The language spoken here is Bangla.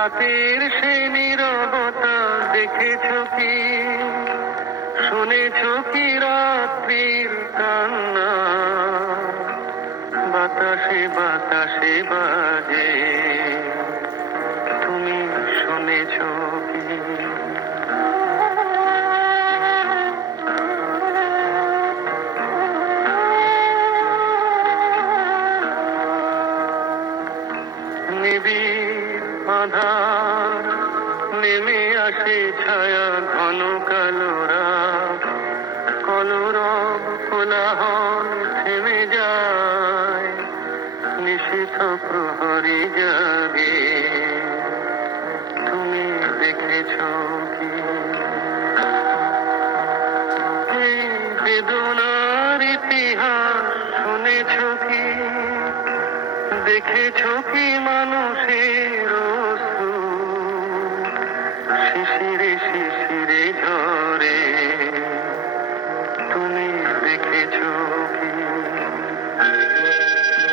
রাতের সে নীরবতা দেখেছো কি, শুনেছো কি রাত্রির কান্না, বাতাসে বাতাসে বাজে, তুমি শুনেছো কি? নিবিড় আধার নেমে আসে ছায়া, ঘন কালো রাত, কলরব কোলাহল থেমে যায়, নিশীথ প্রহরী জাগে, তুমি দেখেছো কি? এই বেদনার ইতিহাস শুনেছো কি? দেখেছো কি মানুষের অশ্রু শিশিরে শিশিরে ঝরে, তুমি দেখেছো কি?